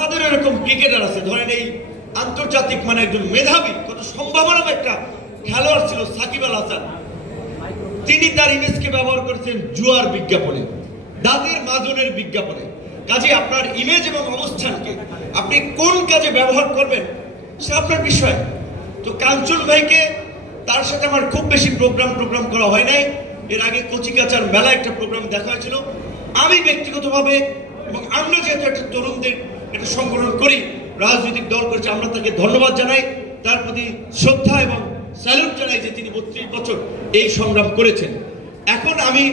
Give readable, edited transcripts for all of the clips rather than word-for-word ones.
আমাদের এরকম ক্রিকেটার আছে, ধরেন এই আন্তর্জাতিক মানে একজন মেধাবী কত সম্ভাবনা একটা খেলোয়াড় ছিল সাকিব আল হাসান, তিনি তার ইমেজকে ব্যবহার করেছেন জুয়ার বিজ্ঞাপনে, দাঁতের মাজনের বিজ্ঞাপনে। কাজে আপনার ইমেজ এবং অবস্থানকে আপনি কোন কাজে ব্যবহার করবেন সে আপনার বিষয়। তো কাঞ্চন ভাইকে, তার সাথে আমার খুব বেশি প্রোগ্রাম করা হয় নাই। এর আগে কচিকাচার মেলা একটা প্রোগ্রাম দেখা হয়েছিল। আমি ব্যক্তিগতভাবে এবং আমরা যেহেতু একটা তরুণদের একটা সংগঠন করি, রাজনৈতিক দল করেছে, আমরা তাকে ধন্যবাদ জানাই, তার প্রতি শ্রদ্ধা এবং স্যালুট জানাই যে তিনি 32 বছর এই সংগ্রাম করেছেন। এখন আমি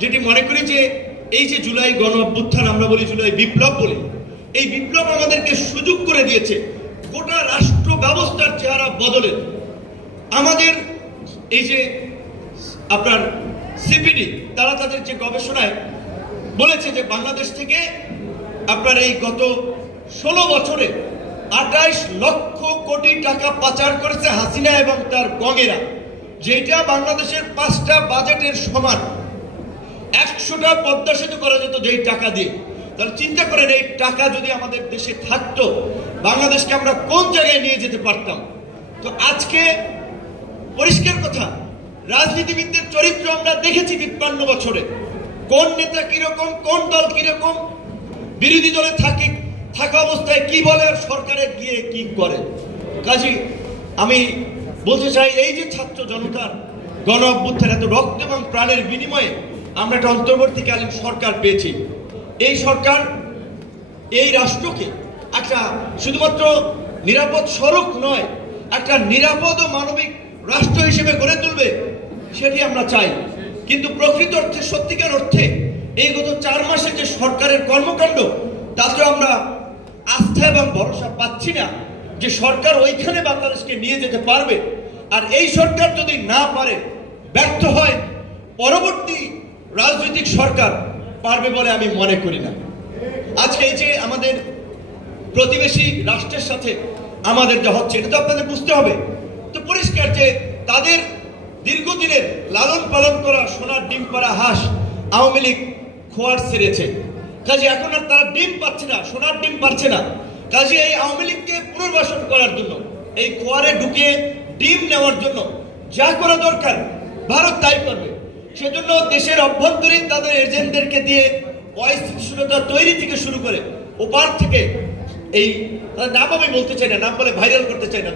যেটি মনে করি যে এই যে জুলাই গণ অভ্যুত্থান, আমরা বলি জুলাই বিপ্লব বলি, এই বিপ্লব আমাদেরকে সুযোগ করে দিয়েছে গোটা রাষ্ট্র ব্যবস্থার চেহারা বদলের। আমাদের এই যে আপনার সিপিডি, তারা তাদের যে গবেষণায় বলেছে যে বাংলাদেশ থেকে আপনার এই গত 16 বছরে 28 লক্ষ কোটি টাকা পাচার করেছে হাসিনা এবং তার গঙেরা, যেটা বাংলাদেশের 5টা বাজেটের সমান। 100টা পদ্মা সেতু করা যেত যেই টাকা দিয়ে। তাহলে চিন্তা করেন, এই টাকা যদি আমাদের দেশে থাকতো, বাংলাদেশকে আমরা কোন জায়গায় নিয়ে যেতে পারতাম। তো আজকে পরিষ্কার কথা, রাজনীতিবিদদের চরিত্র আমরা দেখেছি 53 বছরে, কোন নেতা কিরকম, কোন দল কিরকম, বিরোধী দলে থাকা অবস্থায় কি বলে আর সরকারে গিয়ে কি করে। কাজে আমি বলতে চাই, এই যে ছাত্র জনতার গণ অভ্যুত্থান, এত রক্ত এবং প্রাণের বিনিময়ে আমরা একটা অন্তর্বর্তীকালীন সরকার পেয়েছি। এই সরকার এই রাষ্ট্রকে একটা শুধুমাত্র নিরাপদ সড়ক নয়, একটা নিরাপদ ও মানবিক রাষ্ট্র হিসেবে গড়ে তুলবে, সেটি আমরা চাই। কিন্তু প্রকৃত অর্থে, সত্যিকার অর্থে এই গত 4 মাসে যে সরকারের কর্মকাণ্ড, তাতে আমরা আস্থা এবং ভরসা পাচ্ছি না যে সরকার ওইখানে বাংলাদেশকে নিয়ে যেতে পারবে। আর এই সরকার যদি না পারে, ব্যর্থ হয়, পরবর্তী রাজনৈতিক সরকার পারবে বলে আমি মনে করি না। আজকে এই যে আমাদের প্রতিবেশী রাষ্ট্রের সাথে আমাদের যা হচ্ছে, এটা তো আপনাদের বুঝতে হবে। তো পরিষ্কার যে তাদের দীর্ঘদিনের লালন পালন করা সোনার ডিম পাড়া হাঁস আওয়ামী লীগ খোয়ার ছেড়েছে। কাজে এখন আর তারা ডিম পাচ্ছে না, সোনার ডিম পাচ্ছে না। কাজে এই আওয়ামী লীগকে পুনর্বাসন করার জন্য, এই খোয়ারে ঢুকে ডিম নেওয়ার জন্য যা করা দরকার ভারত তাই করবে। সেজন্য দেশের অভ্যন্তরীণ তাদের এজেন্টদেরকে দিয়ে অস্থিতিশীলতা তৈরি থেকে শুরু করে ওপার থেকে, এই নাম আমি বলতে চাই না, নাম বলে ভাইরাল করতে চাই না,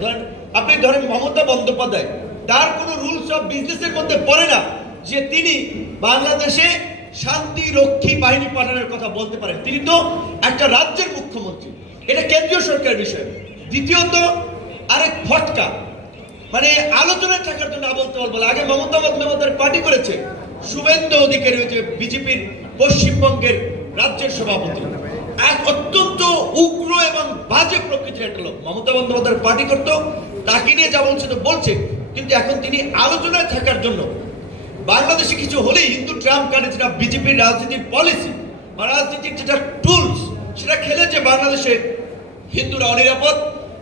আপনি ধরেন মমতা বন্দ্যোপাধ্যায়, তার কোনো রুলস অফ বিজনেসের মধ্যে পড়ে না যে তিনি বাংলাদেশে শান্তি রক্ষী বাহিনী পাঠানোর কথা বলতে পারেন। তিনি তো একটা রাজ্যের মুখ্যমন্ত্রী, এটা কেন্দ্রীয় সরকারের বিষয়। দ্বিতীয়ত আরেক ফটকা, মানে আলোচনায় থাকার জন্য আবল তাবল বলে। আগে মমতা বন্দ্যোপাধ্যায় পার্টি করেছে, শুভেন্দু অধিকারী হয়েছে বিজেপির পশ্চিমবঙ্গের রাজ্যের সভাপতি, এক অত্যন্ত উগ্র এবং বাজে প্রকৃতির একটা লোক। মমতা বন্দ্যোপাধ্যায় পার্টি করতো, তাকে নিয়ে যা বলছে তো বলছে, কিন্তু এখন তিনি আলোচনায় থাকার জন্য বাংলাদেশে কিছু হলেই হিন্দু ট্রাম্প কার্ডে, যেটা বিজেপির রাজনীতির পলিসি বা রাজনীতির যেটা টুলস, সেটা খেলেছে বাংলাদেশে হিন্দুরা অনিরাপদ,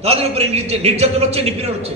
তাদের উপরে নির্যাতন হচ্ছে, নিপীড়ন হচ্ছে।